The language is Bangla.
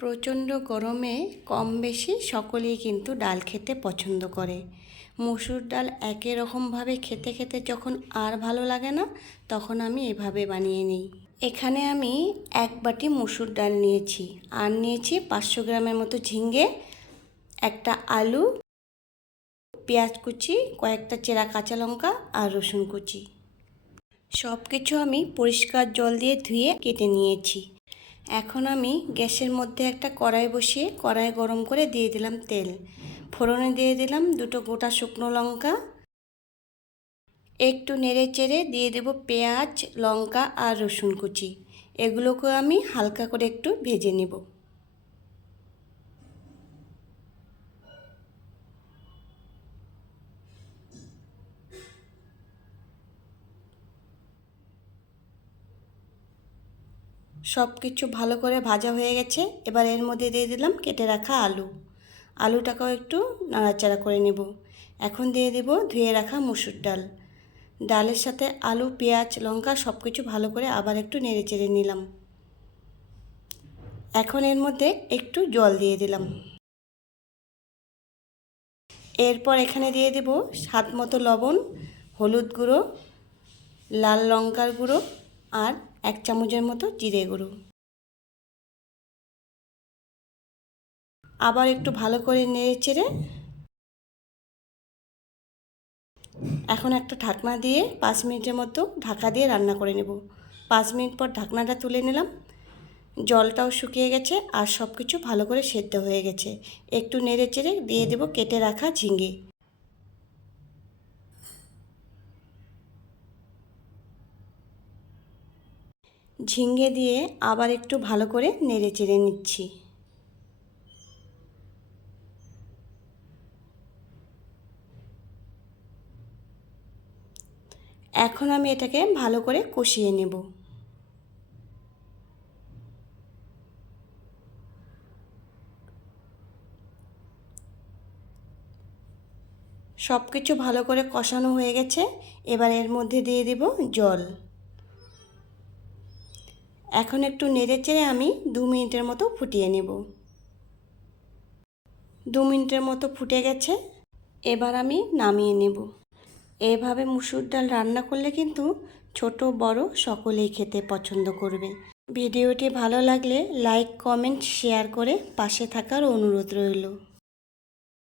প্রচণ্ড গরমে কম বেশি সকলেই কিন্তু ডাল খেতে পছন্দ করে। মসুর ডাল একই রকমভাবে খেতে খেতে যখন আর ভালো লাগে না, তখন আমি এভাবে বানিয়ে নিই। এখানে আমি 1 বাটি মসুর ডাল নিয়েছি, আর নিয়েছি 500 গ্রামের মতো ঝিঙে, একটা আলু, পেঁয়াজ কুচি, কয়েকটা চেরা কাঁচা লঙ্কা আর রসুন কুচি। সব কিছু আমি পরিষ্কার জল দিয়ে ধুয়ে কেটে নিয়েছি। এখন আমি গ্যাসের মধ্যে একটা কড়াই বসিয়ে কড়াই গরম করে দিয়ে দিলাম তেল। ফোড়নে দিয়ে দিলাম 2টো গোটা শুকনো লঙ্কা। একটু নেড়ে চেড়ে দিয়ে দেব পেঁয়াজ, লঙ্কা আর রসুন কুচি। এগুলোকে আমি হালকা করে একটু ভেজে নেব। সব কিছু ভালো করে ভাজা হয়ে গেছে। এবার এর মধ্যে দিয়ে দিলাম কেটে রাখা আলু। আলুটাকেও একটু নাড়াচাড়া করে নেব। এখন দিয়ে দেব ধুয়ে রাখা মসুর ডাল। ডালের সাথে আলু, পেঁয়াজ, লঙ্কা সব কিছু ভালো করে আবার একটু নেড়ে চেড়ে নিলাম। এখন এর মধ্যে একটু জল দিয়ে দিলাম। এরপর এখানে দিয়ে দেব স্বাদ মতো লবণ, হলুদ গুঁড়ো, লাল লঙ্কার গুঁড়ো আর 1 চামচের মতো জিরে গুঁড়ো। আবার একটু ভালো করে নেড়ে চেড়ে এখন একটা ঢাকনা দিয়ে 5 মিনিটের মতো ঢাকা দিয়ে রান্না করে নেব। 5 মিনিট পর ঢাকনাটা তুলে নিলাম। জলটাও শুকিয়ে গেছে আর সব কিছু ভালো করে সেদ্ধ হয়ে গেছে। একটু নেড়ে চেড়ে দিয়ে দেব কেটে রাখা ঝিঙে। ঝিঙে দিয়ে আবার একটু ভালো করে নেড়ে চেড়ে নিচ্ছি। এখন আমি এটাকে ভালো করে কষিয়ে নেব। সব কিছু ভালো করে কষানো হয়ে গেছে। এবার এর মধ্যে দিয়ে দেব জল। এখন একটু নেড়ে চেড়ে আমি 2 মিনিটের মতো ফুটিয়ে নেব। 2 মিনিটের মতো ফুটে গেছে। এবার আমি নামিয়ে নেব। এভাবে মুসুর ডাল রান্না করলে কিন্তু ছোট বড় সকলেই খেতে পছন্দ করবে। ভিডিওটি ভালো লাগলে লাইক, কমেন্ট, শেয়ার করে পাশে থাকার অনুরোধ রইল।